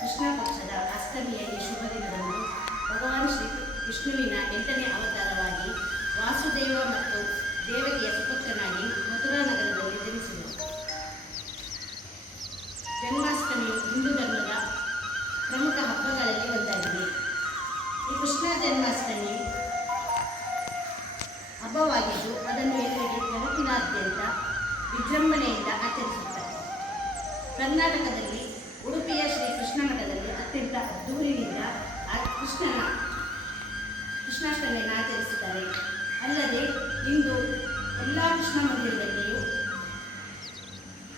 ಕೃಷ್ಣ ಪಕ್ಷದ ಅಷ್ಟಮಿಯ ಈ ಶುಭ ದಿನದಂದು ಭಗವಾನ್ ಶ್ರೀ ವಿಷ್ಣುವಿನ ಎಂಟನೇ ಅವತಾರವಾಗಿ ವಾಸುದೇವ ಮತ್ತು ದೇವಕಿಯ ಸುಪುತ್ರನಾಗಿ ಮಥುರಾ ನಗರದಲ್ಲಿ ಜನಿಸಿದರು. ಜನ್ಮಾಷ್ಟಮಿಯು ಹಿಂದೂ ಧರ್ಮದ ಪ್ರಮುಖ ಹಬ್ಬಗಳಲ್ಲಿ ಒಂದಾಗಿದೆ. ಈ ಕೃಷ್ಣ ಜನ್ಮಾಷ್ಟಮಿ ಹಬ್ಬವಾಗಿದ್ದು ಅದನ್ನು ಎಲ್ಲೆಡೆ ಜಗತ್ತಿನಾದ್ಯಂತ ವಿಜೃಂಭಣೆಯಿಂದ ಆಚರಿಸುತ್ತಾರೆ. ಕರ್ನಾಟಕದಲ್ಲಿ ಉಡುಪಿಯ ಶ್ರೀ ಕೃಷ್ಣ ಮಠದಲ್ಲಿ ಅತ್ಯಂತ ಅದ್ದೂರಿನಿಂದ ಕೃಷ್ಣನ ಕೃಷ್ಣಾಷ್ಟಮಿಯನ್ನು ಆಚರಿಸುತ್ತಾರೆ ಅಲ್ಲದೆ ಇಂದು ಎಲ್ಲ ಕೃಷ್ಣ ಮಂದಿರದಲ್ಲಿಯೂ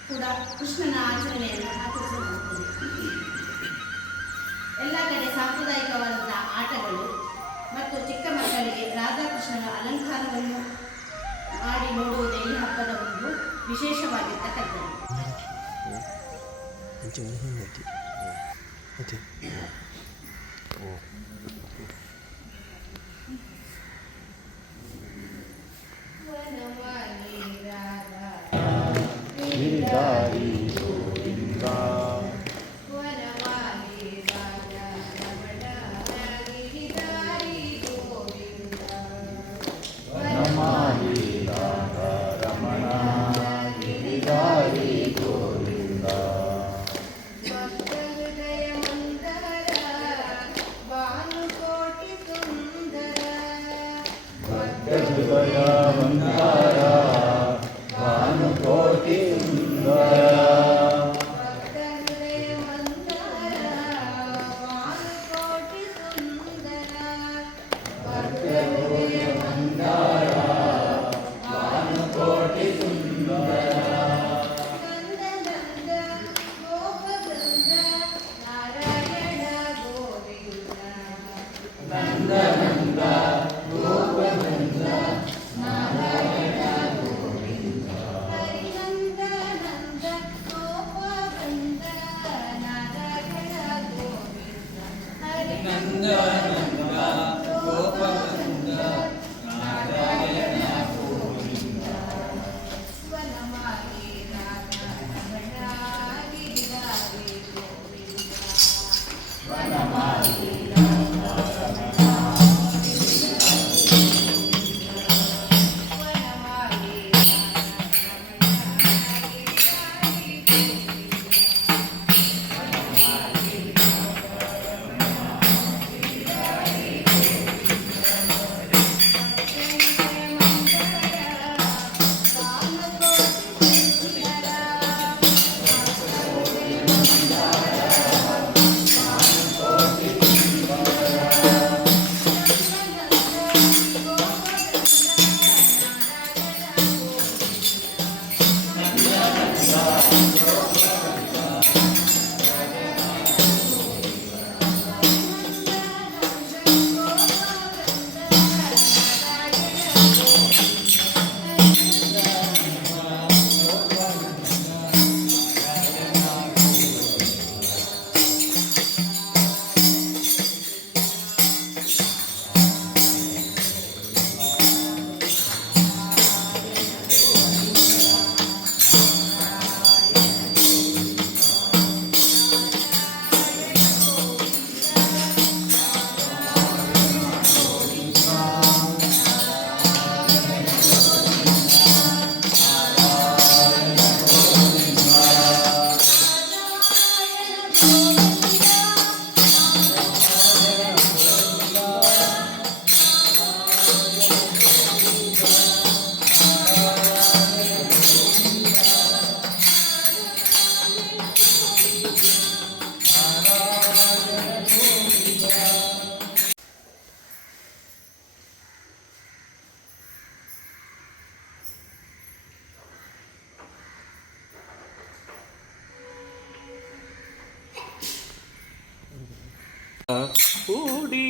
ಕೂಡ ಕೃಷ್ಣನ ಆಚರಣೆಯನ್ನು ಆಚರಿಸಲಾಗುತ್ತದೆ ಎಲ್ಲ ಕಡೆ ಸಾಂಪ್ರದಾಯಿಕವಾದ ಆಟಗಳು ಮತ್ತು ಚಿಕ್ಕ ಮಕ್ಕಳಿಗೆ ರಾಧಾಕೃಷ್ಣನ ಅಲಂಕಾರವನ್ನು ಮಾಡಿ ನೋಡುವುದೇ ಈ ಹಬ್ಬದ ಒಂದು ವಿಶೇಷವಾಗಿರ್ತಕ್ಕಂಥದ್ದು. 你叫我一声我听我听我 ಕೂಡಿ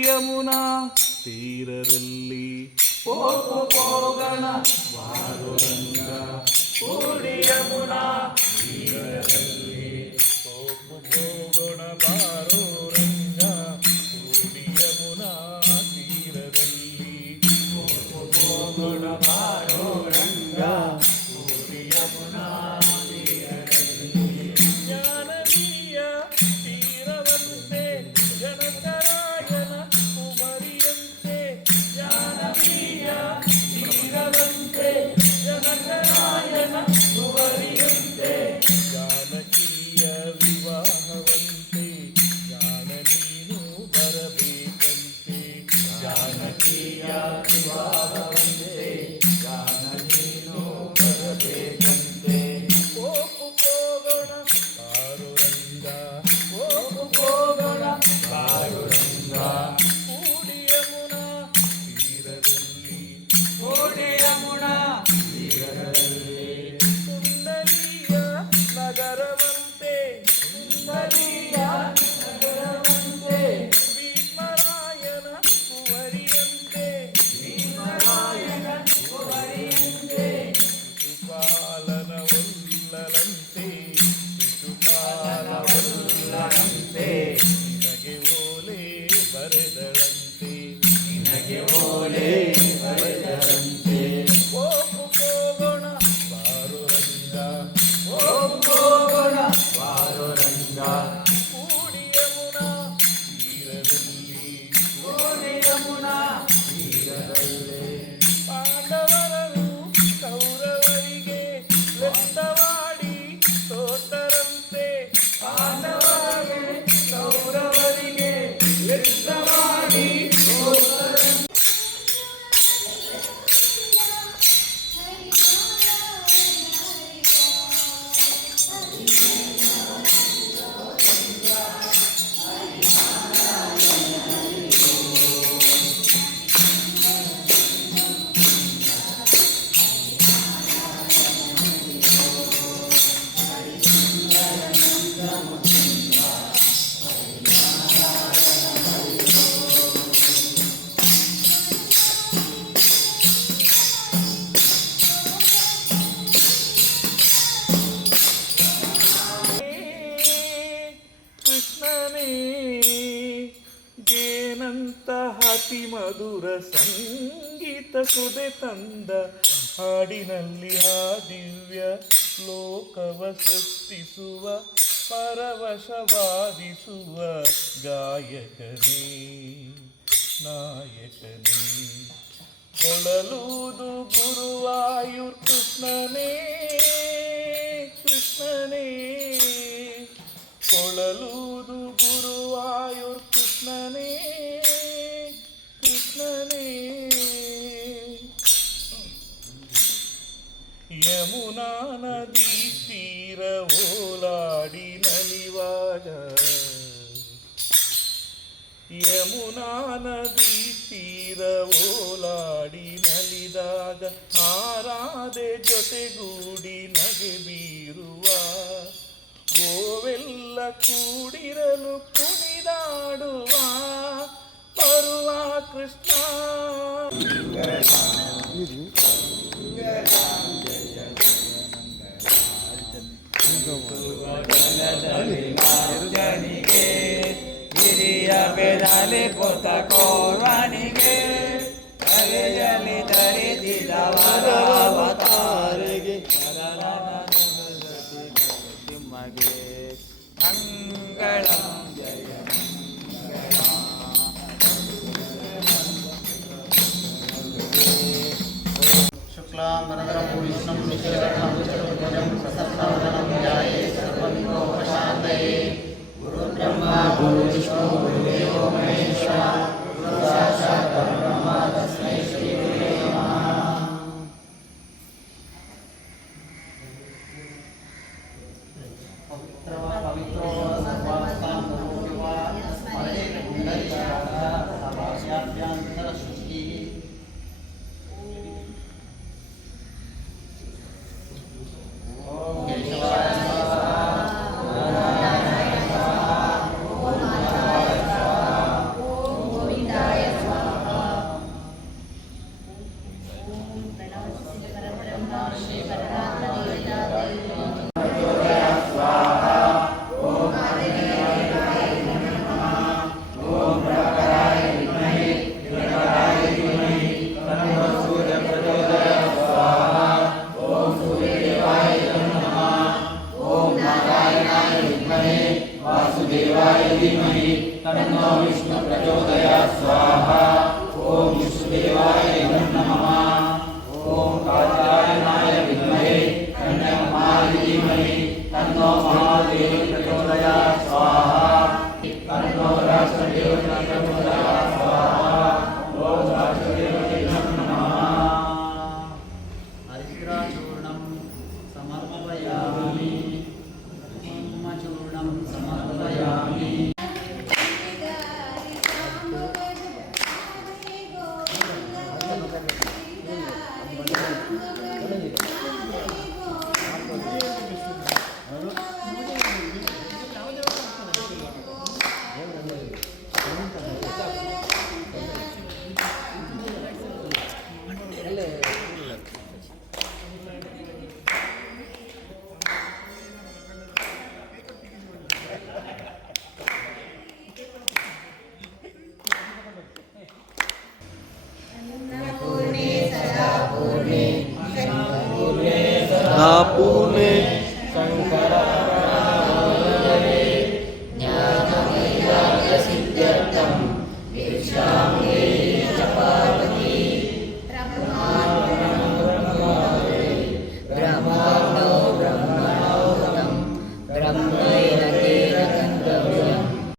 ಯಮುನಾ ತೀರದಲ್ಲಿ ಹೋಗು ಹೋಗಣ ವಾರುರಂಗ. ಕೂಡಿ ಯಮುನಾ ತೀರದಲ್ಲಿ ಹೋಗು ಹೋಗೋಣ ಬಾರೋ Father. ಅತಿ ಮಧುರ ಸಂಗೀತ ಸುದೆ ತಂದ ಹಾಡಿನಲ್ಲಿ ಆ ದಿವ್ಯ ಲೋಕವ ಸೃಷ್ಟಿಸುವ, ಪರವಶವಾದಿಸುವ ಗಾಯಕನೇ, ನಾಯಕನೇ. ಕೊಳಲೂದು ಗುರುವಾಯೂರ್ ಕೃಷ್ಣನೇ ಕೃಷ್ಣನೇ. ನದಿ ತೀರ ಓಲಾಡಿ ನಲಿವಾಗ ಯಮುನಾ ನದಿ ತೀರ ಓಲಾಡಿ ನಲಿದಾಗ ಹಾರಾದೆ ಜೊತೆಗೂಡಿ ನಗೆ ಬೀರುವ. ಗೋವೆಲ್ಲ ಕೂಡಿರಲು ಕುಣಿದಾಡುವ ಬರುವ ಕೃಷ್ಣ. ಜನಿಗೆ ಹಿರಿಯ ಬೆದಲೆ ಪೊತ ಕೋರ್ವಾಣಿಗೆ ಅಲೆಯಲಿ ಧರಿಸಿದವರ coisas Apune sangkara